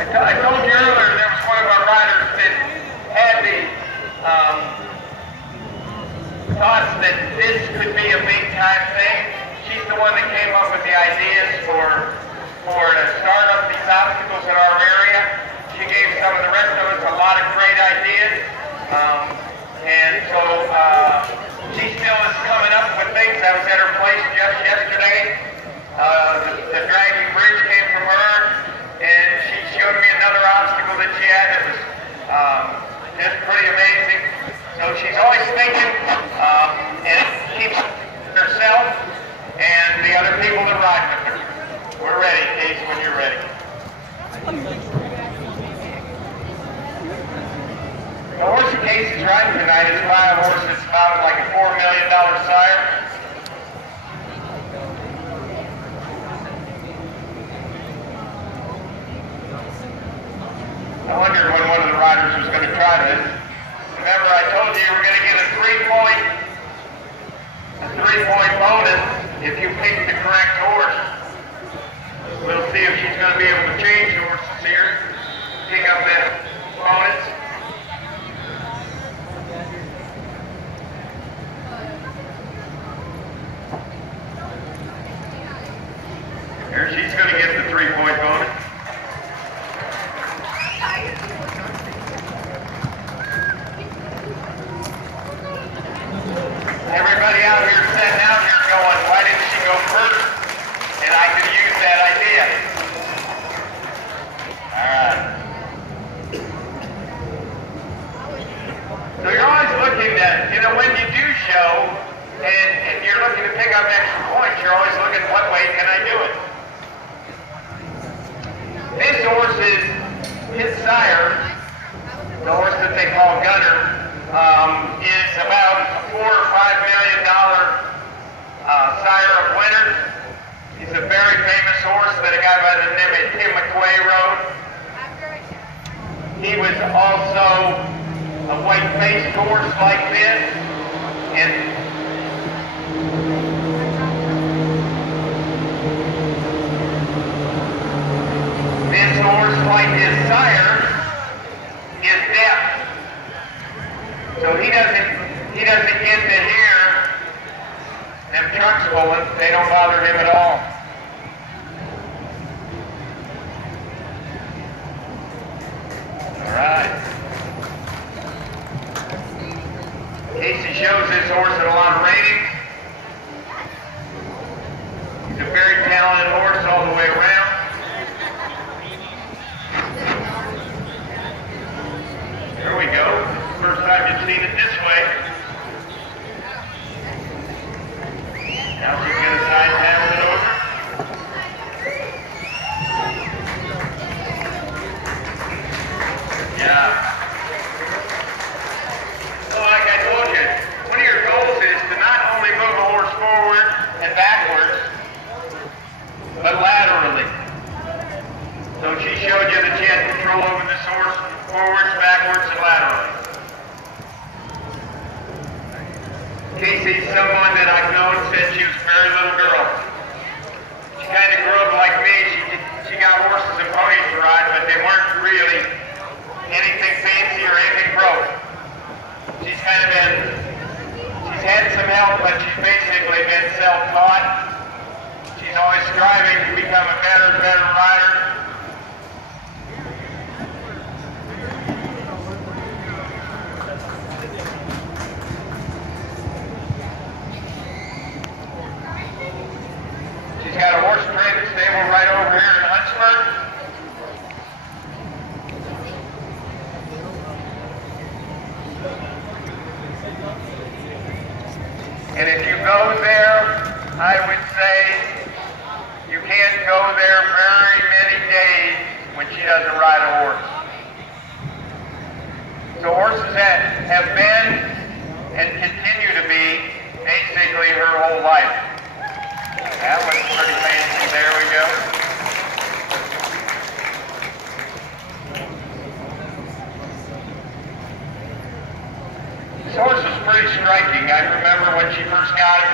I told you earlier there was one of our riders that had the thoughts that this could be a big time thing. She's the one that came up with the ideas for to start up these obstacles in our area. She gave some of the rest of us a lot of great ideas. And so she still is coming up with things. I was at her place just yesterday. The dragging bridge came from her, and she showed me another obstacle that she had that was just pretty amazing. So she's always thinking and keeps herself and the other people that ride with her. We're ready, Casey, when you're ready. The horse that Casey's riding tonight is a wild horse that's about like a $4 million sire. I wondered when one of the riders was going to try this. Remember, I told you were going to get a three-point bonus if you pick the correct horse. We'll see if she's going to be able to change horses here, pick up that bonus. Here, she's going to get the 3-point bonus. Everybody out here sitting out here going, why didn't she go first? And I could use that idea. All right. So you're always looking at, when you do show, and you're looking to pick up extra points, you're always looking, what way can I do it? This horse is his sire, the horse that they call Gunner, is about a $4 or $5 million sire of winners. He's a very famous horse that a guy by the name of Tim McQuay rode. He was also a white-faced horse like this, and this horse, like his sire, is deaf. So he doesn't get to hear them trucks pulling. They don't bother him at all. All right. Casey shows this horse at a lot of ratings. He's a very talented horse all the way around. There we go. First time you've seen it this way. Now she's going to side pass it over. Yeah. So like I told you, one of your goals is to not only move a horse forward and backwards, but laterally. So she showed you that she had control over this horse forwards, backwards, and laterally. Casey's someone that I've known since she was a very little girl. She kind of grew up like me. She got horses and ponies to ride, but they weren't really anything fancy or anything broke. She's had some help, but she's basically been self-taught. She's always striving to become a better and better rider. She's got a horse training stable right over here in Huntsburg. And if you go there, I would say you can't go there very many days when she doesn't ride a horse. So horses that have been and continue to be basically her whole life. That looks pretty fancy. There we go. This horse was pretty striking. I remember when she first got it,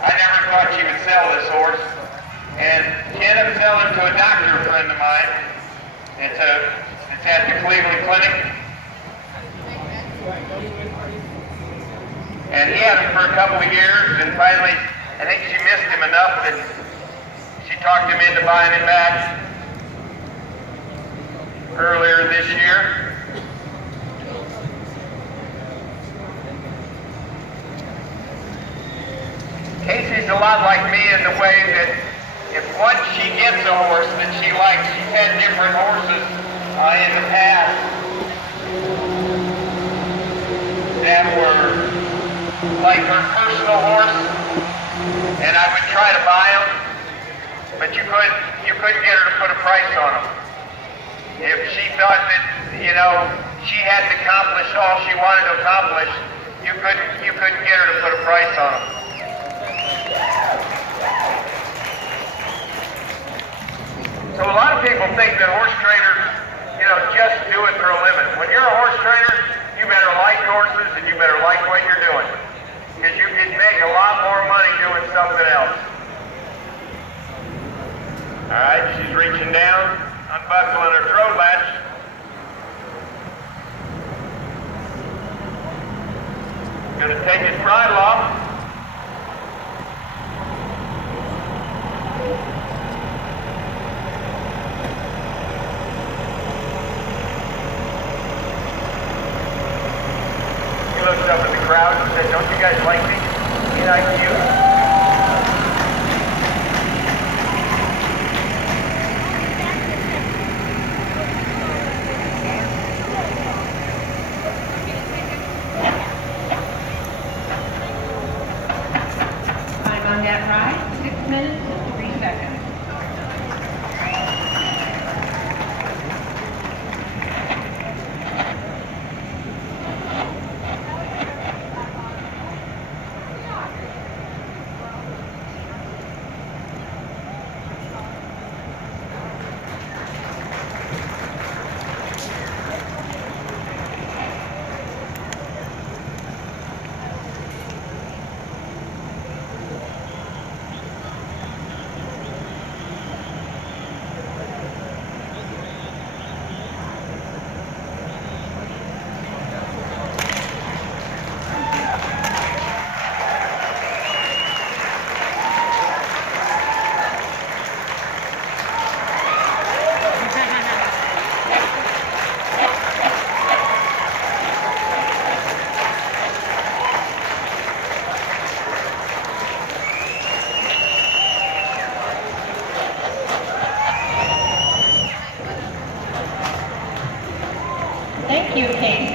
I never thought she would sell this horse. And she ended up selling to a doctor friend of mine. It's at the Cleveland Clinic. And he had him for a couple of years, and finally, I think she missed him enough that she talked him into buying him back earlier this year. Casey's a lot like me in the way that if once she gets a horse that she likes, she's had different horses in the past that were like her personal horse, and I would try to buy them, but you couldn't get her to put a price on them. If she thought that, she hadn't accomplished all she wanted to accomplish, you couldn't get her to put a price on them. So a lot of people think that horse trainers, just do it for a living. When you're a horse trainer, you better like horses and you better like what you're doing, because you can make a lot more money doing something else. All right, she's reaching down, unbuckling her throat latch. Going to take his bridle off. He looks up at the crowd and said, "Don't you guys like me? Ain't I cute?" On that ride, 6 minutes and 3 seconds. Thank you, Kate.